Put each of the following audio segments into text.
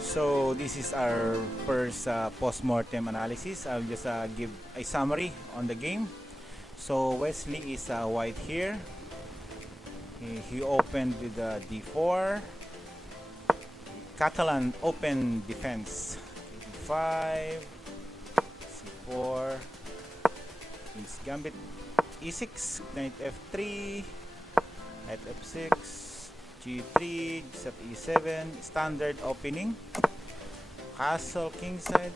So this is our first post-mortem analysis. I'll just give a summary on the game. So Wesley is white here. He opened with d4. Catalan open defense. d5, c4, Queen's Gambit, e6, knight f3, knight f6, g3, bishop e7, standard opening. Castle kingside,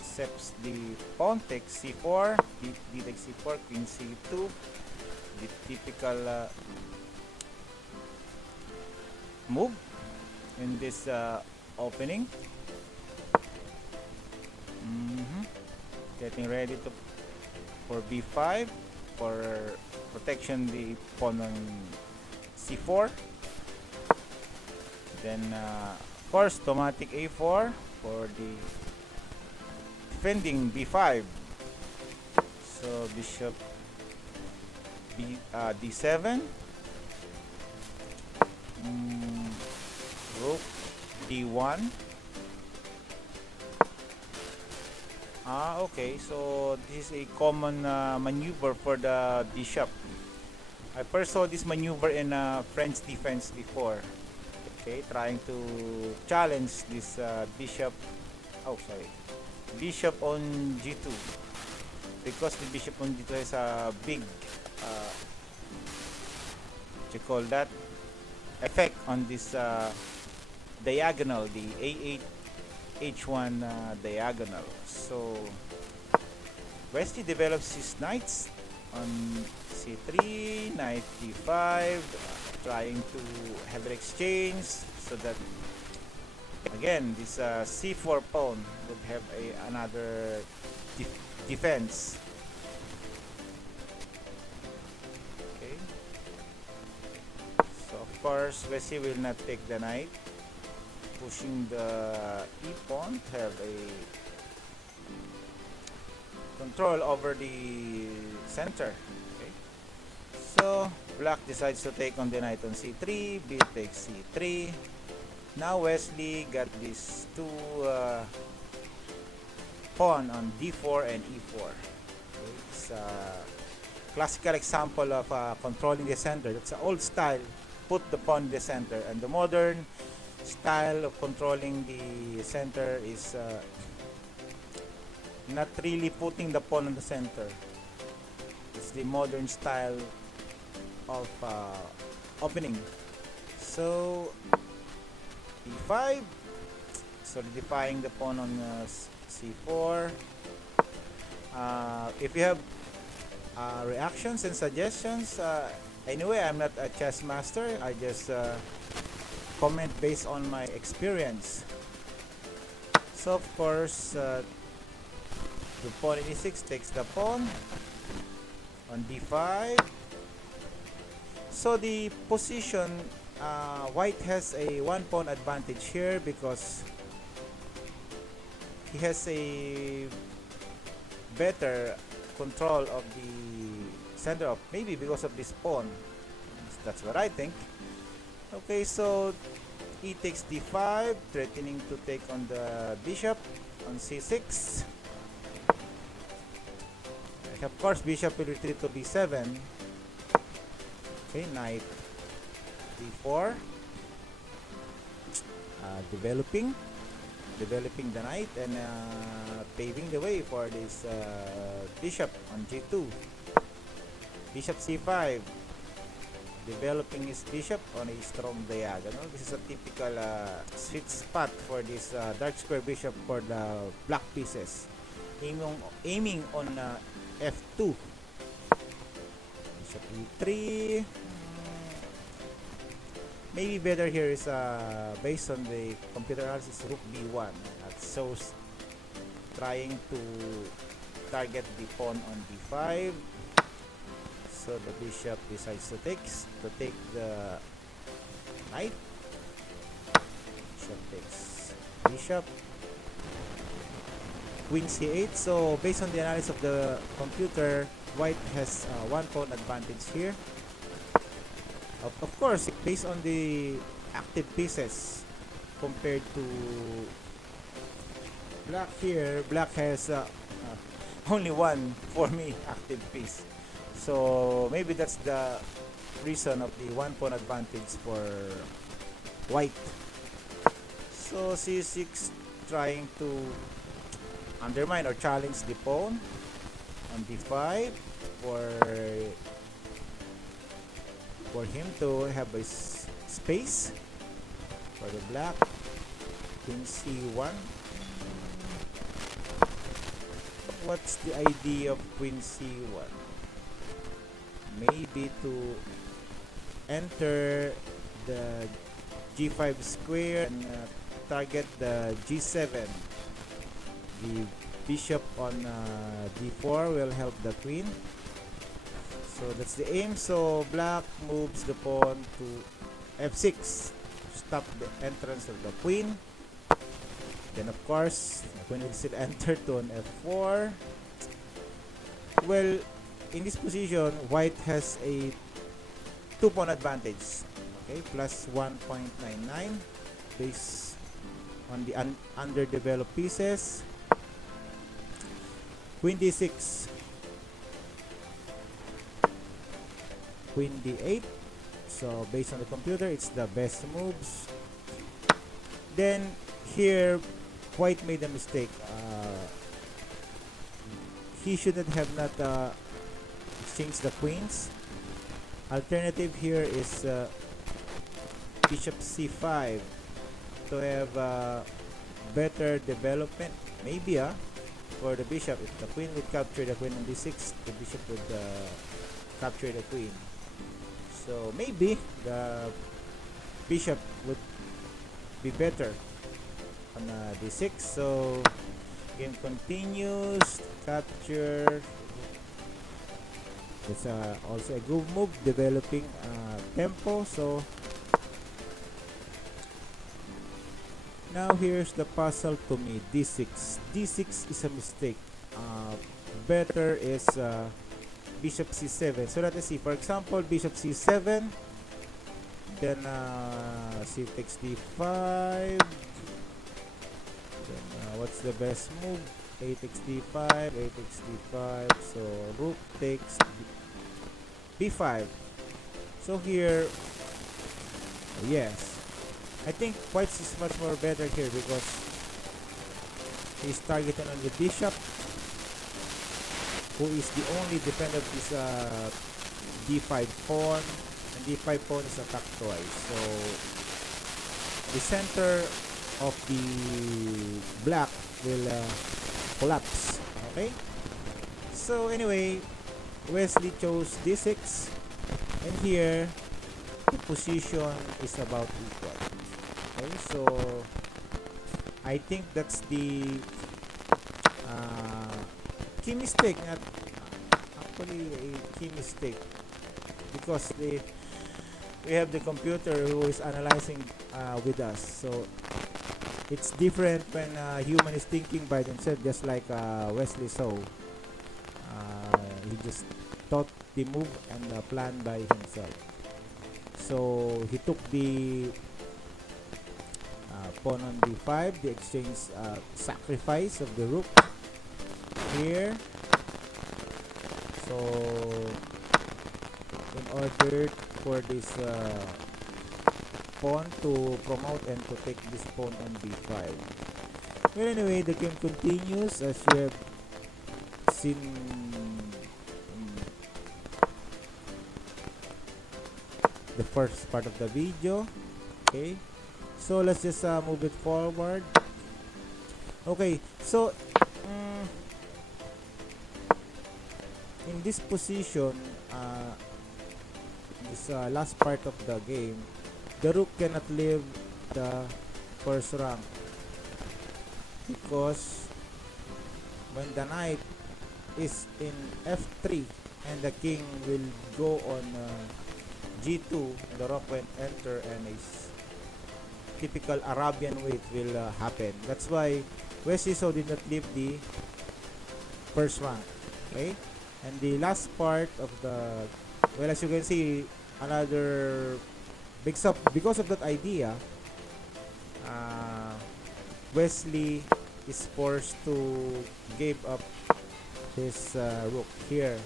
accepts the pawn, takes c4, d takes c4, queen c2, the typical move in this opening. Getting ready for b5 for protection the pawn on c4. Then of course automatic a4 for the defending b5. So bishop d7, rook d1. Okay, so this is a common maneuver for the bishop. I first saw this maneuver in French defense before. Okay, trying to challenge this bishop. Oh, sorry, bishop on g2, because the bishop on g2 has a big what you call that effect on this diagonal, the a8 h1 diagonal. So Wesley develops his knights on c3, knight d5, trying to have an exchange so that again this c4 pawn would have another defense. Okay, so of course Wesley will not take the knight, pushing the e pawn to have a control over the center. Okay, so black decides to take on the knight on c3, b takes c3. Now Wesley got these two pawn on d4 and e4. Okay, it's a classical example of controlling the center. That's an old style, put the pawn in the center, and the modern style of controlling the center is not really putting the pawn in the center. It's the modern style of opening. So e5, solidifying the pawn on c4. If you have reactions and suggestions, anyway, I'm not a chess master. I just comment based on my experience. So of course the pawn in e6 takes the pawn on d5. So the position, white has a one pawn advantage here because he has a better control of the center of, maybe because of this pawn. That's what I think. Okay, so e takes d5, threatening to take on the bishop on c6. Of course, bishop will retreat to b7. Okay, knight d4, developing the knight and paving the way for this bishop on g2. Bishop c5, developing his bishop on a strong diagonal. This is a typical sweet spot for this dark square bishop for the black pieces. Aiming on f2. Bishop e3. Maybe better here is based on the computer analysis, rook b1. That shows trying to target the pawn on d5. So the bishop decides to take the knight. Bishop takes bishop. Queen c8. So based on the analysis of the computer, white has one pawn advantage here. Of course, based on the active pieces, compared to black. Here black has only one for me active piece, so maybe that's the reason of the one pawn advantage for white. So c6 trying to undermine or challenge the pawn on d5 for him to have a space for the black. Queen c1. What's the idea of queen c1? Maybe to enter the g5 square and target the g7. The bishop on d4 will help the queen. So that's the aim. So black moves the pawn to f6, stop the entrance of the queen. Then of course the queen will still enter to an f4. Well, in this position white has a 2 pawn advantage, okay, plus 1.99 based on the underdeveloped pieces. Queen d6, queen d8. So based on the computer, it's the best moves. Then here white made a mistake. He shouldn't have not exchanged the queens. Alternative here is bishop c5 to have better development, maybe for the bishop. If the queen would capture the queen on d6, the bishop would capture the queen. So maybe the bishop would be better on d6. So game continues. Capture. It's also a good move, developing tempo. So now here's the puzzle to me. d6. d6 is a mistake. Better is bishop c7. So let us see. For example, bishop c7. Then c takes d5. Then what's the best move? A takes d5. A takes d5. So rook takes b5. So here, yes, I think white is much more better here because he's targeting on the bishop, who is the only dependent is d5 pawn, and d5 pawn is attacked twice. So the center of the black will collapse. Okay. So anyway, Wesley chose d6, and here the position is about equal. Okay, so I think that's the key mistake, not actually a key mistake, because we have the computer who is analyzing with us. So it's different when human is thinking by themselves, just like Wesley saw. He just thought the move and planned by himself. So he took the pawn on d5, the exchange sacrifice of the rook here. So in order for this pawn to promote and to take this pawn on b5. Well, anyway, the game continues as you have seen the first part of the video. Okay, so let's just move it forward. Okay, so in this position, this last part of the game, the rook cannot leave the first rank, because when the knight is in f3 and the king will go on g2, and the rook will enter, and a typical Arabian wait will happen. That's why Wesley so did not leave the first rank. Okay, and the last part of the, well, as you can see, another because of that idea, uh, Wesley is forced to give up his rook here.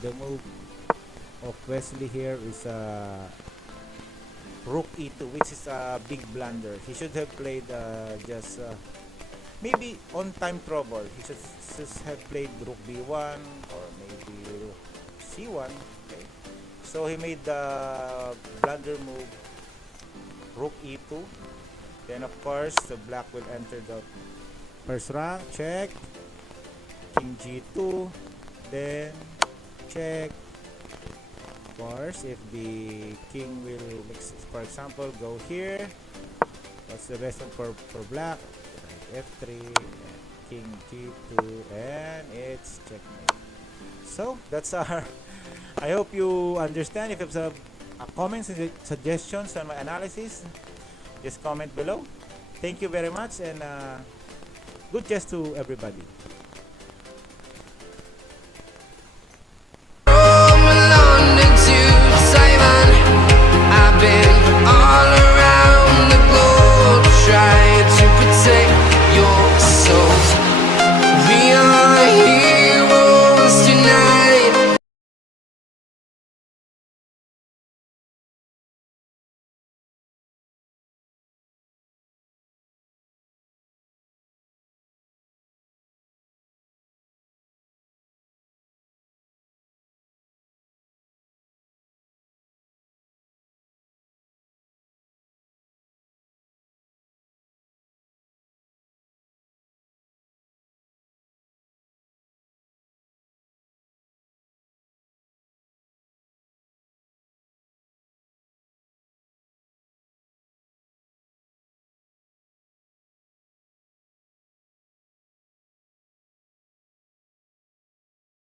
The move of Wesley here is Rook e2, which is a big blunder. He should have played just maybe on time trouble. He should just have played Rook b1 or maybe Rook c1. Okay, so he made the blunder move Rook e2. Then of course the black will enter the first rank. Check. King g2. Then check. Of course, if the king will, for example, go here, what's the best one for black? F3, king g2, and it's checkmate. So that's our. I hope you understand. If you have comments and suggestions on my analysis, just comment below. Thank you very much, and good chess to everybody.